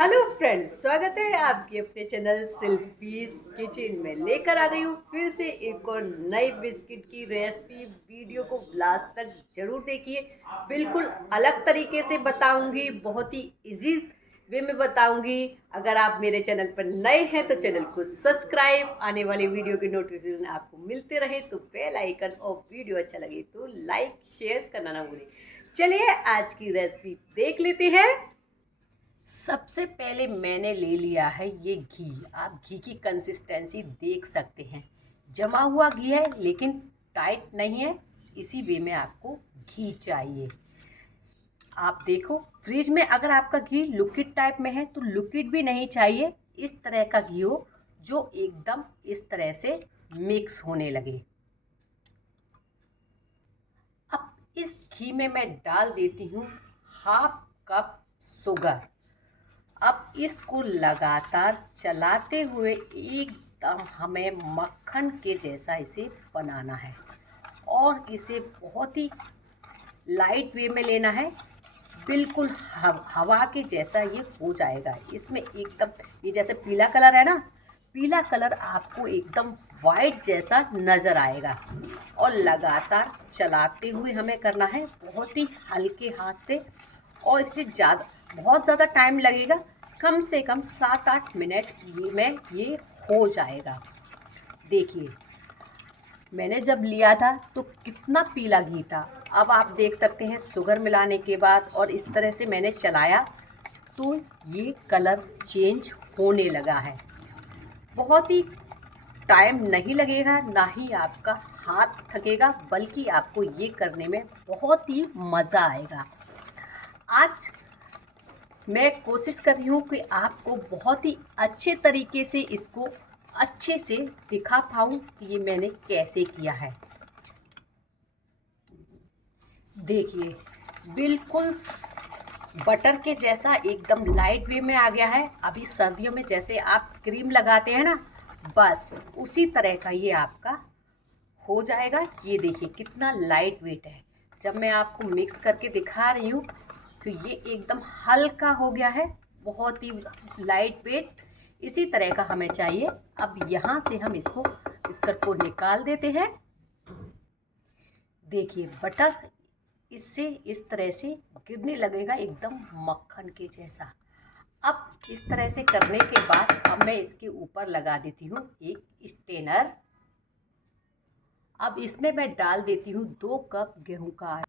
Hello friends, स्वागत है आपके अपने चैनल सिल्फीज किचन में। लेकर आ गई हूँ फिर से एक और नई बिस्किट की रेसिपी। वीडियो को लास्ट तक जरूर देखिए। बिल्कुल अलग तरीके से बताऊंगी, बहुत ही इजी वे में बताऊंगी। अगर आप मेरे चैनल पर नए हैं तो चैनल को सब्सक्राइब, आने वाले वीडियो के नोटिफिकेशन आपको मिलते रहे तो बेल आइकन, और वीडियो अच्छा लगे तो लाइक शेयर करना ना भूलें। चलिए आज की रेसिपी देख लेते हैं। सबसे पहले मैंने ले लिया है ये घी। आप घी की कंसिस्टेंसी देख सकते हैं, जमा हुआ घी है लेकिन टाइट नहीं है। इसी वे में आपको घी चाहिए। आप देखो, फ्रिज में अगर आपका घी लिक्विड टाइप में है तो लिक्विड भी नहीं चाहिए। इस तरह का घी हो जो एकदम इस तरह से मिक्स होने लगे। अब इस घी में मैं डाल देती हूँ हाफ कप शुगर। अब इसको लगातार चलाते हुए एकदम हमें मक्खन के जैसा इसे बनाना है, और इसे बहुत ही लाइट वे में लेना है। बिल्कुल हवा के जैसा ये हो जाएगा। इसमें एकदम ये जैसे पीला कलर है ना, पीला कलर आपको एकदम वाइट जैसा नज़र आएगा। और लगातार चलाते हुए हमें करना है, बहुत ही हल्के हाथ से। और इससे ज़्यादा बहुत ज़्यादा टाइम लगेगा, कम से कम 7-8 मिनट ये हो जाएगा। देखिए, मैंने जब लिया था तो कितना पीला घी था। अब आप देख सकते हैं शुगर मिलाने के बाद, और इस तरह से मैंने चलाया तो ये कलर चेंज होने लगा है। बहुत ही टाइम नहीं लगेगा, ना ही आपका हाथ थकेगा, बल्कि आपको ये करने में बहुत ही मज़ा आएगा। आज मैं कोशिश कर रही हूँ कि आपको बहुत ही अच्छे तरीके से इसको अच्छे से दिखा पाऊँ कि ये मैंने कैसे किया है। देखिए, बिल्कुल बटर के जैसा एकदम लाइट वे में आ गया है। अभी सर्दियों में जैसे आप क्रीम लगाते हैं ना, बस उसी तरह का ये आपका हो जाएगा। ये देखिए कितना लाइट वेट है। जब मैं आपको मिक्स करके दिखा रही हूँ तो ये एकदम हल्का हो गया है, बहुत ही लाइट वेट। इसी तरह का हमें चाहिए। अब यहाँ से हम इसको को निकाल देते हैं। देखिए, बटर इससे इस तरह से गिरने लगेगा एकदम मक्खन के जैसा। अब इस तरह से करने के बाद अब मैं इसके ऊपर लगा देती हूँ एक स्टेनर। अब इसमें मैं डाल देती हूँ 2 कप गेहूं का आटा।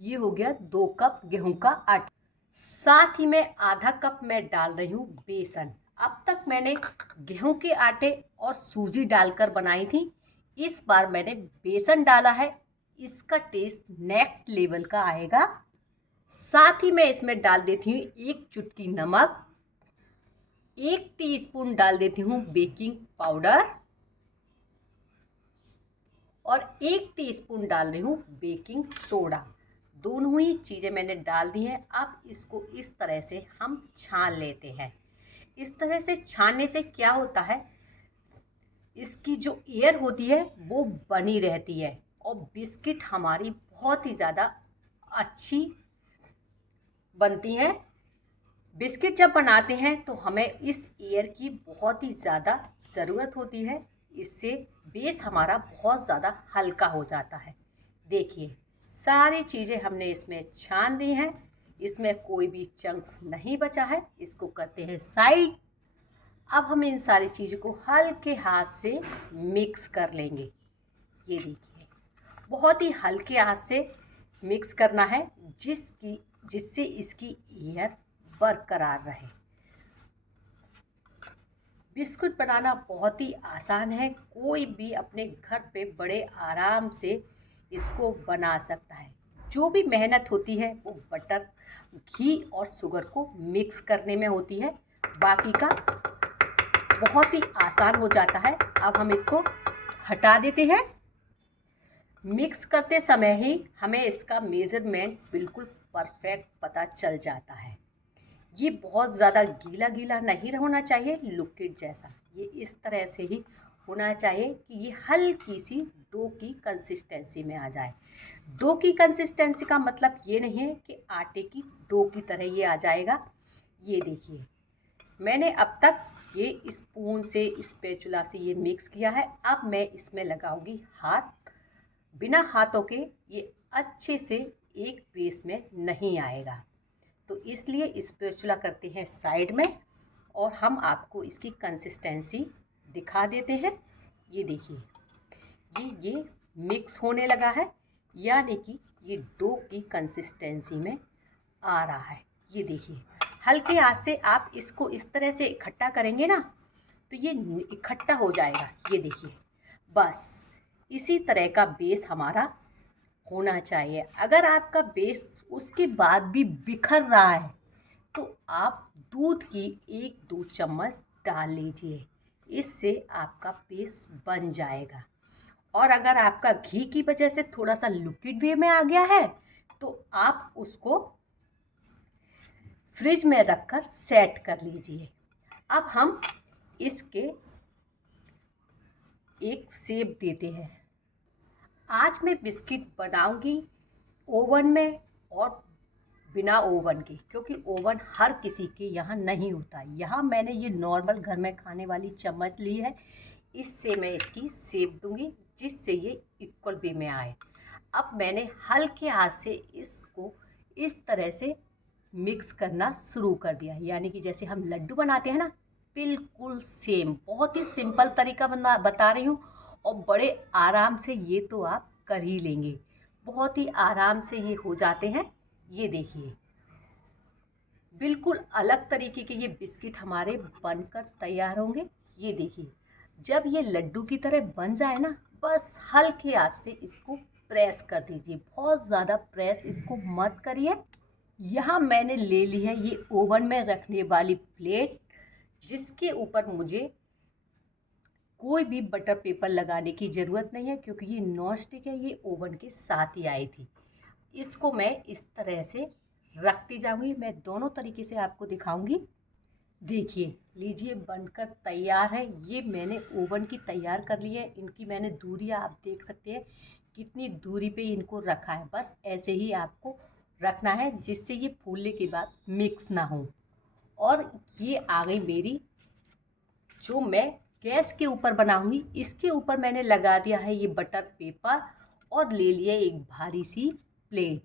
ये हो गया 2 कप गेहूं का आटा। साथ ही में आधा कप मैं डाल रही हूँ बेसन। अब तक मैंने गेहूं के आटे और सूजी डालकर बनाई थी। इस बार मैंने बेसन डाला है, इसका टेस्ट नेक्स्ट लेवल का आएगा। साथ ही मैं इसमें डाल देती हूँ 1 चुटकी नमक, 1 टीस्पून डाल देती हूँ बेकिंग पाउडर, और 1 टीस्पून डाल रही हूँ बेकिंग सोडा। दोनों ही चीज़ें मैंने डाल दी हैं। अब इसको इस तरह से हम छान लेते हैं। इस तरह से छानने से क्या होता है, इसकी जो एयर होती है वो बनी रहती है, और बिस्किट हमारी बहुत ही ज़्यादा अच्छी बनती हैं। बिस्किट जब बनाते हैं तो हमें इस एयर की बहुत ही ज़्यादा ज़रूरत होती है। इससे बेस हमारा बहुत ज़्यादा हल्का हो जाता है। देखिए, सारी चीज़ें हमने इसमें छान दी हैं। इसमें कोई भी चंक्स नहीं बचा है। इसको करते हैं साइड। अब हम इन सारी चीज़ों को हल्के हाथ से मिक्स कर लेंगे। ये देखिए, बहुत ही हल्के हाथ से मिक्स करना है, जिससे इसकी एयर बरकरार रहे। बिस्कुट बनाना बहुत ही आसान है। कोई भी अपने घर पे बड़े आराम से इसको बना सकता है। जो भी मेहनत होती है वो बटर, घी और शुगर को मिक्स करने में होती है। बाकी का बहुत ही आसान हो जाता है। अब हम इसको हटा देते हैं। मिक्स करते समय ही हमें इसका मेज़रमेंट बिल्कुल परफेक्ट पता चल जाता है। ये बहुत ज़्यादा गीला गीला नहीं होना चाहिए, लिक्विड जैसा। ये इस तरह से ही होना चाहिए कि ये हल्की सी डो की कंसिस्टेंसी में आ जाए। डो की कंसिस्टेंसी का मतलब ये नहीं है कि आटे की डो की तरह ये आ जाएगा। ये देखिए, मैंने अब तक ये स्पून से, स्पैचुला से ये मिक्स किया है। अब मैं इसमें लगाऊंगी हाथ। बिना हाथों के ये अच्छे से एक पेस्ट में नहीं आएगा, तो इसलिए स्पैचुला करते हैं साइड में और हम आपको इसकी कंसिस्टेंसी दिखा देते हैं। ये देखिए, ये मिक्स होने लगा है, यानी कि ये डो की कंसिस्टेंसी में आ रहा है। ये देखिए, हल्के हाथ से आप इसको इस तरह से इकट्ठा करेंगे ना तो ये इकट्ठा हो जाएगा। ये देखिए, बस इसी तरह का बेस हमारा होना चाहिए। अगर आपका बेस उसके बाद भी बिखर रहा है तो आप दूध की 1-2 चम्मच डाल लीजिए, इससे आपका बेस बन जाएगा। और अगर आपका घी की वजह से थोड़ा सा लिक्विड वे में आ गया है तो आप उसको फ्रिज में रखकर सेट कर लीजिए। अब हम इसके एक शेप देते हैं। आज मैं बिस्किट बनाऊंगी ओवन में और बिना ओवन के, क्योंकि ओवन हर किसी के यहाँ नहीं होता। यहाँ मैंने ये नॉर्मल घर में खाने वाली चम्मच ली है, इससे मैं इसकी शेप दूंगी जिससे ये इक्वल वे में आए। अब मैंने हल्के हाथ से इसको इस तरह से मिक्स करना शुरू कर दिया, यानी कि जैसे हम लड्डू बनाते हैं ना, बिल्कुल सेम। बहुत ही सिंपल तरीका बता रही हूँ और बड़े आराम से ये तो आप कर ही लेंगे। बहुत ही आराम से ये हो जाते हैं। ये देखिए, बिल्कुल अलग तरीके के ये बिस्किट हमारे बनकर तैयार होंगे। ये देखिए, जब ये लड्डू की तरह बन जाए ना, बस हल्के हाथ से इसको प्रेस कर दीजिए। बहुत ज़्यादा प्रेस इसको मत करिए। यहाँ मैंने ले ली है ये ओवन में रखने वाली प्लेट, जिसके ऊपर मुझे कोई भी बटर पेपर लगाने की ज़रूरत नहीं है, क्योंकि ये नॉन स्टिक है, ये ओवन के साथ ही आई थी। इसको मैं इस तरह से रखती जाऊंगी। मैं दोनों तरीके से आपको दिखाऊंगी। देखिए, लीजिए, बनकर तैयार है। ये मैंने ओवन की तैयार कर ली है। इनकी मैंने दूरियां आप देख सकते हैं कितनी दूरी पे इनको रखा है। बस ऐसे ही आपको रखना है जिससे ये फूलने के बाद मिक्स ना हो। और ये आ गई मेरी, जो मैं गैस के ऊपर बनाऊंगी, इसके ऊपर मैंने लगा दिया है ये बटर पेपर और ले लिया एक भारी सी प्लेट।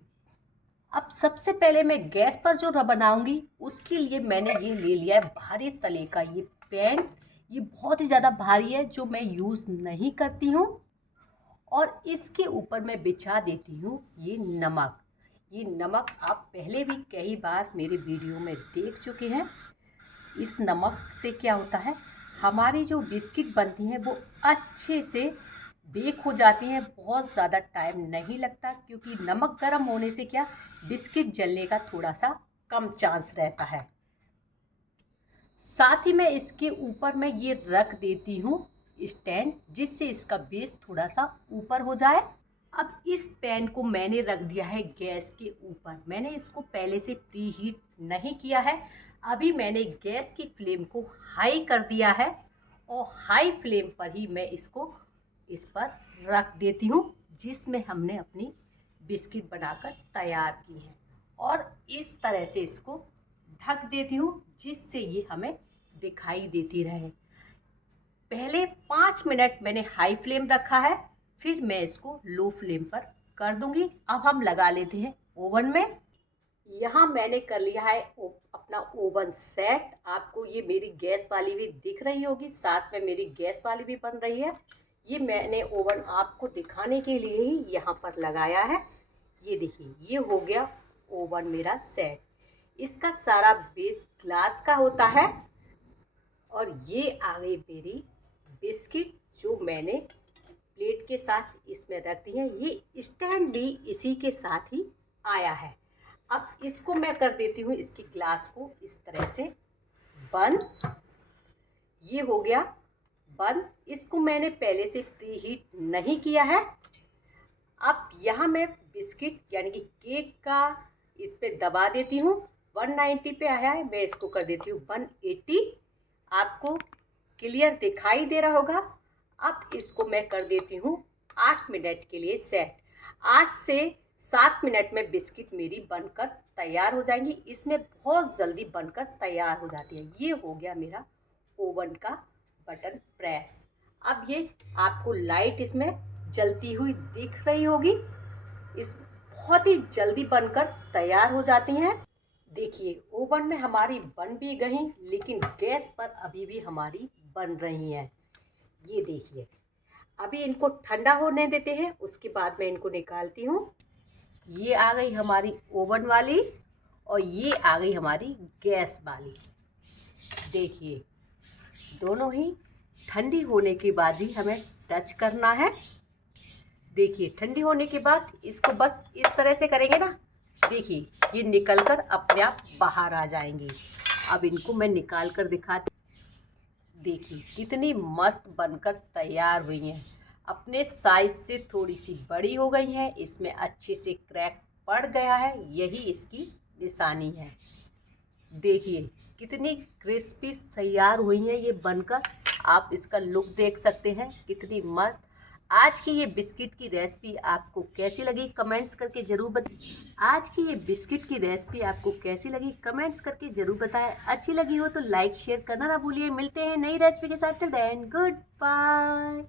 अब सबसे पहले मैं गैस पर जो बनाऊंगी उसके लिए मैंने ये ले लिया है भारी तले का ये पैन। ये बहुत ही ज़्यादा भारी है, जो मैं यूज़ नहीं करती हूँ। और इसके ऊपर मैं बिछा देती हूँ ये नमक। ये नमक आप पहले भी कई बार मेरे वीडियो में देख चुके हैं। इस नमक से क्या होता है, हमारी जो बिस्किट बनती हैं वो अच्छे से बेक हो जाती हैं। बहुत ज़्यादा टाइम नहीं लगता, क्योंकि नमक गर्म होने से क्या, बिस्किट जलने का थोड़ा सा कम चांस रहता है। साथ ही मैं इसके ऊपर मैं ये रख देती हूँ स्टैंड, जिससे इसका बेस थोड़ा सा ऊपर हो जाए। अब इस पैन को मैंने रख दिया है गैस के ऊपर। मैंने इसको पहले से प्री हीट नहीं किया है। अभी मैंने गैस की फ्लेम को हाई कर दिया है और हाई फ्लेम पर ही मैं इसको इस पर रख देती हूँ, जिसमें हमने अपनी बिस्किट बनाकर तैयार की है। और इस तरह से इसको ढक देती हूँ, जिससे ये हमें दिखाई देती रहे। पहले 5 मिनट मैंने हाई फ्लेम रखा है, फिर मैं इसको लो फ्लेम पर कर दूंगी। अब हम लगा लेते हैं ओवन में। यहाँ मैंने कर लिया है अपना ओवन सेट। आपको ये मेरी गैस वाली भी दिख रही होगी, साथ में मेरी गैस वाली भी बन रही है। ये मैंने ओवन आपको दिखाने के लिए ही यहाँ पर लगाया है। ये देखिए, ये हो गया ओवन मेरा सेट। इसका सारा बेस ग्लास का होता है। और ये आ गई मेरी बिस्किट, जो मैंने प्लेट के साथ इसमें रख दी है। ये स्टैंड भी इसी के साथ ही आया है। अब इसको मैं कर देती हूँ, इसकी ग्लास को इस तरह से बंद। ये हो गया बंद। इसको मैंने पहले से प्री हीट नहीं किया है। अब यहाँ मैं बिस्किट यानी कि केक का इस पे दबा देती हूँ। 190 पे आया है, मैं इसको कर देती हूँ 180। आपको क्लियर दिखाई दे रहा होगा। अब इसको मैं कर देती हूँ 8 मिनट के लिए सेट। 8 से 7 मिनट में बिस्किट मेरी बनकर तैयार हो जाएंगी। इसमें बहुत जल्दी बनकर तैयार हो जाती है। ये हो गया मेरा ओवन का बटन प्रेस। अब ये आपको लाइट इसमें जलती हुई दिख रही होगी। इस बहुत ही जल्दी बनकर तैयार हो जाती हैं। देखिए ओवन में हमारी बन भी गई, लेकिन गैस पर अभी भी हमारी बन रही हैं। ये देखिए, अभी इनको ठंडा होने देते हैं, उसके बाद मैं इनको निकालती हूँ। ये आ गई हमारी ओवन वाली और ये आ गई हमारी गैस वाली। देखिए दोनों ही ठंडी होने के बाद ही हमें टच करना है। देखिए ठंडी होने के बाद इसको बस इस तरह से करेंगे ना, देखिए ये निकलकर अपने आप बाहर आ जाएंगी। अब इनको मैं निकाल कर दिखाती। देखिए कितनी मस्त बनकर तैयार हुई हैं। अपने साइज से थोड़ी सी बड़ी हो गई हैं। इसमें अच्छे से क्रैक पड़ गया है, यही इसकी निशानी है। देखिए कितनी क्रिस्पी तैयार हुई हैं ये बनकर। आप इसका लुक देख सकते हैं कितनी मस्त। आज की ये बिस्किट की रेसिपी आपको कैसी लगी कमेंट्स करके ज़रूर आज की ये बिस्किट की रेसिपी आपको कैसी लगी कमेंट्स करके ज़रूर बताएं। अच्छी लगी हो तो लाइक शेयर करना ना भूलिए। मिलते हैं नई रेसिपी के साथ। Till then good bye.